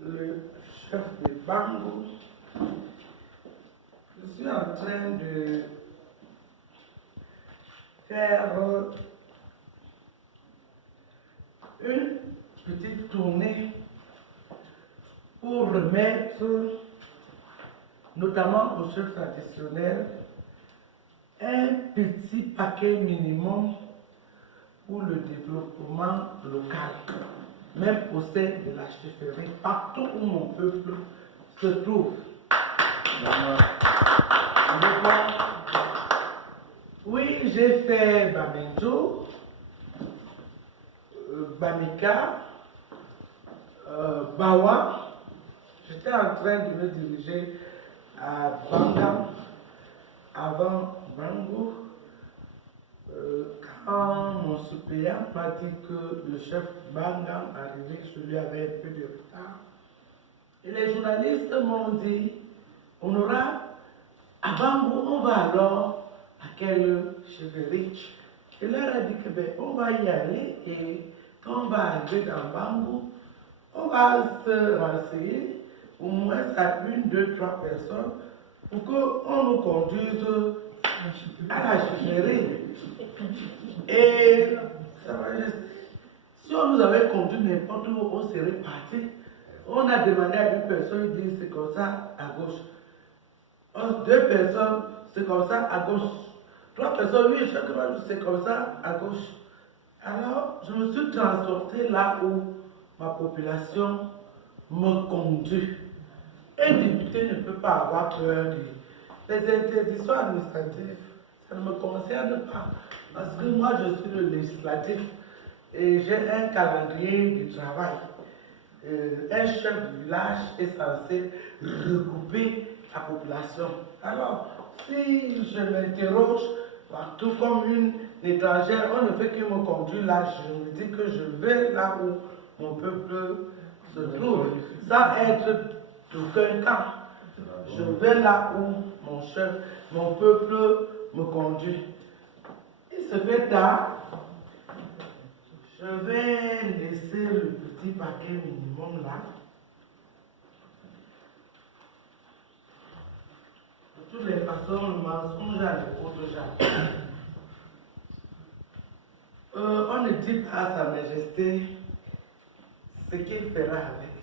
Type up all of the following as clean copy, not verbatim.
le chef de Bango. Je suis en train de faire une petite tournée pour remettre, notamment aux chefs traditionnels, un petit paquet minimum pour le développement local, même au sein de la chefferie, partout où mon peuple se trouve. Oui, j'ai fait Bamenjo, Bamika, Bawa. J'étais en train de me diriger à Bangam avant Bango. Quand mon suppléant m'a dit que le chef Bangam arrivait, je lui avais un peu de retard. Et les journalistes m'ont dit, on aura à Bango, on va alors à quelle chefferie? Je leur ai dit que ben, on va y aller et quand on va arriver dans Bango, on va se renseigner au moins à 1, 2, 3 personnes pour qu'on nous conduise à la chefferie. Et ça va juste. Si on nous avait conduit n'importe où, on serait parti. On a demandé à une personne, il dit c'est comme ça à gauche. 2 personnes, c'est comme ça à gauche. 3 personnes, oui, chaque fois, c'est comme ça à gauche. Alors, je me suis transporté là où ma population me conduit. Un député ne peut pas avoir peur des interdictions administratives. Ça ne me concerne pas. Parce que moi, je suis le législatif et j'ai un calendrier du travail. Un chef de village est censé regrouper la population. Alors, si je m'interroge partout comme une étrangère, on ne fait que me conduire là, je me dis que je vais là où mon peuple se trouve, sans être d'aucun camp. Je vais là où mon peuple me conduit. Il se fait tard. Je vais laisser le petit paquet minimum là. De toutes les façons, le mensonge a le autre genre. On ne dit pas à Sa Majesté ce qu'il fera avec.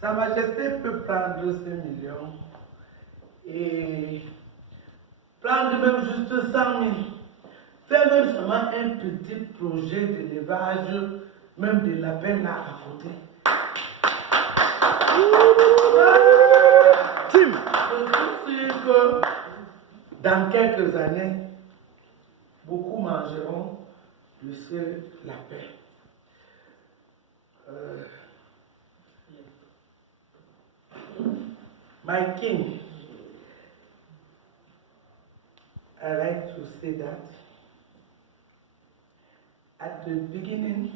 Sa Majesté peut prendre ces millions et prendre même juste 100 000. Faire même seulement un petit projet d'élevage, même de lapins là à côté. Tim, je suis sûr que dans quelques années, beaucoup mangeront de ce lapin. My king, I like to say that at the beginning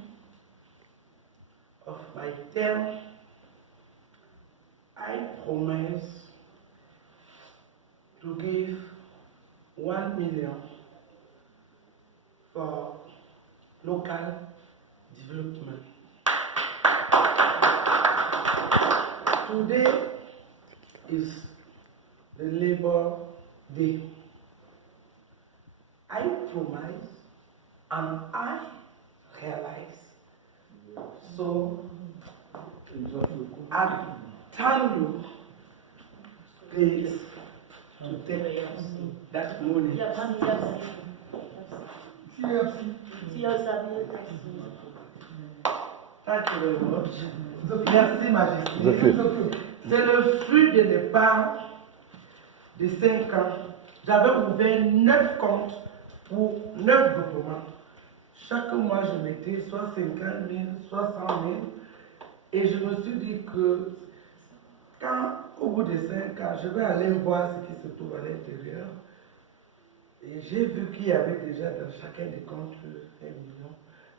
of my term, I promise to give 1 million for local development. Today is the Labor Day. I promise and I realize. So I tell you, please, to take that money. Thank you very much. Merci, Majesté. C'est le fruit de l'épargne de 5 ans. J'avais ouvert 9 comptes pour 9 groupements. Chaque mois, je mettais soit 50 000, soit 100 000. Et je me suis dit que quand, au bout de 5 ans, je vais aller voir ce qui se trouve à l'intérieur. Et j'ai vu qu'il y avait déjà dans chacun des comptes 1 million.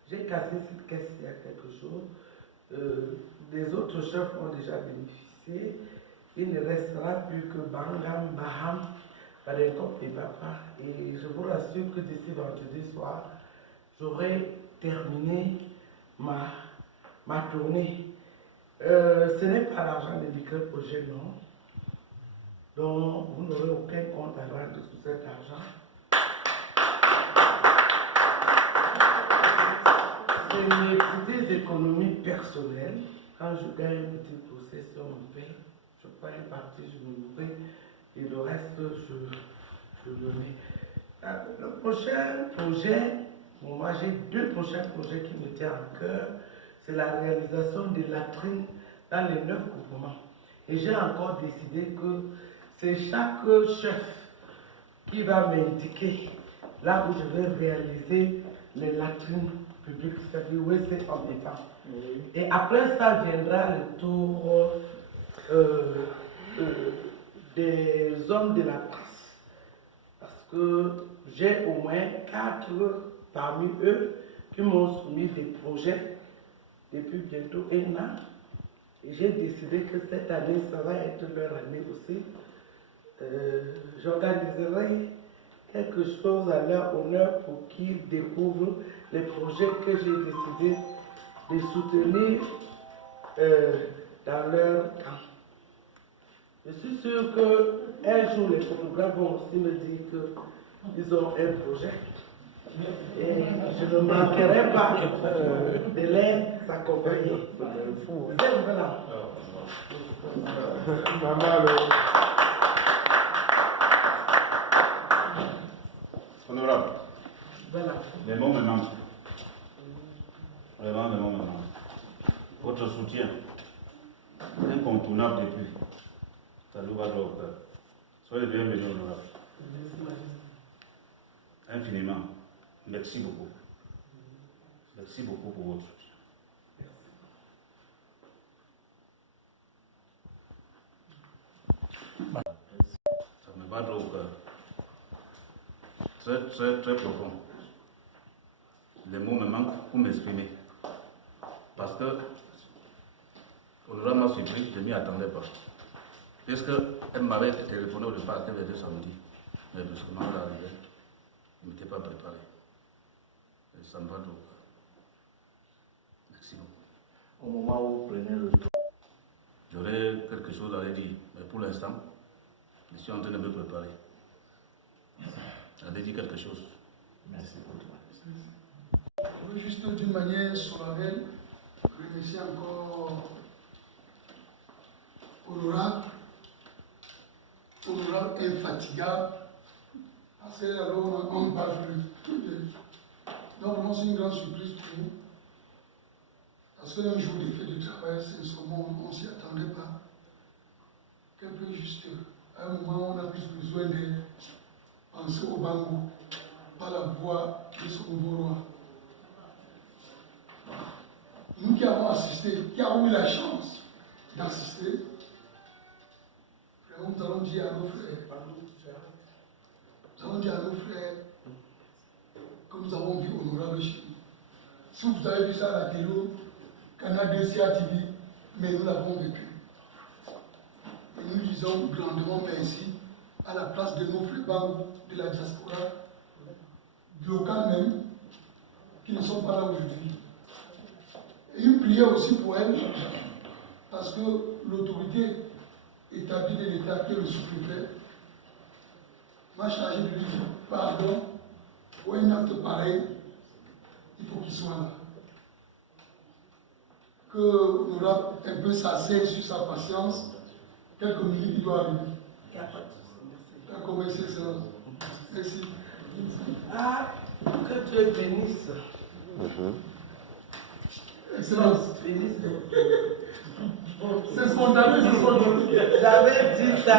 J'ai cassé cette caisse, il y a quelque chose. Les autres chefs ont déjà bénéficié. Il ne restera plus que Bangam, Baham, Badenkop et Papa. Et je vous rassure que d'ici vendredi soir, j'aurai terminé ma tournée. Ce n'est pas l'argent des micro-projets, non. Donc, vous n'aurez aucun compte à rendre sur cet argent. C'est mes petites économies personnelles. Quand je gagne une petite possession, on me paye. Je prends une partie, je me nourris. Et le reste, je le mets. Le prochain projet, bon, moi j'ai 2 prochains projets qui me tiennent à cœur. C'est la réalisation des latrines dans les 9 groupements. Et j'ai encore décidé que c'est chaque chef qui va m'indiquer là où je vais réaliser les latrines publiques, c'est-à-dire où c'est en défense. Et après ça viendra le tour des hommes de la presse. Parce que j'ai au moins 4 parmi eux qui m'ont soumis des projets depuis bientôt 1 an. Et j'ai décidé que cette année, ça va être leur année aussi. J'organiserai quelque chose à leur honneur pour qu'ils découvrent les projets que j'ai décidé de soutenir dans leur camp. Je suis sûr qu'un jour, les photographes vont aussi me dire qu'ils ont un projet. Et je ne manquerai pas de les accompagner. Voilà. Honorable, Voilà. les mots me manquent. Vraiment, les mots me manquent. Votre soutien, incontournable depuis. Ça nous va droit au cœur. Soyez le bienvenu, honorable. Infiniment. Merci beaucoup. Merci beaucoup pour votre soutien. Ça me va droit au cœur. Très, très, très profond. Les mots me manquent pour m'exprimer. Parce que, honorable m'a surpris, je ne m'y attendais pas. Puisqu'elle m'avait téléphoné au départ qu'elle était samedi. Mais brusquement, elle arrivait. Je ne m'étais pas préparé. Et ça me va droit au cœur. Merci beaucoup. Au moment où vous prenez le temps. J'aurais quelque chose à lui dire, mais pour l'instant, je suis en train de me préparer. Elle a dit quelque chose. Merci beaucoup. Je veux juste d'une manière solennelle remercier encore honorable infatigable, parce que alors on ne parle plus. Donc vraiment c'est une grande surprise pour nous, parce qu'un jour d'effet de travail, sincèrement, on ne s'y attendait pas. Qu'un peu juste, à un moment on a plus besoin de penser au Bango, par la voix de ce nouveau roi. Nous qui avons assisté, qui avons eu la chance d'assister, vraiment nous allons dire à nos frères, que nous avons vu honorable chez nous. Si vous avez vu ça à la télé, Canal 2, CATV, mais nous l'avons vécu. Et nous disons grandement merci à la place de nos frères de la diaspora, locale même, qui ne sont pas là aujourd'hui. Et une prière aussi pour elle, parce que l'autorité établie de l'État, qui est le sous-préfet, m'a chargé de lui dire pardon, pour un acte pareil, il faut qu'il soit là. Que l'honorable un peu s'asseye sur sa patience, quelques minutes il doit arriver. Il n'y a pas de souci. D'accord, merci, excellence. Merci. Ah, que Dieu bénisse. Excellence. Bénisse. C'est spontané, c'est spontané. J'avais dit ça.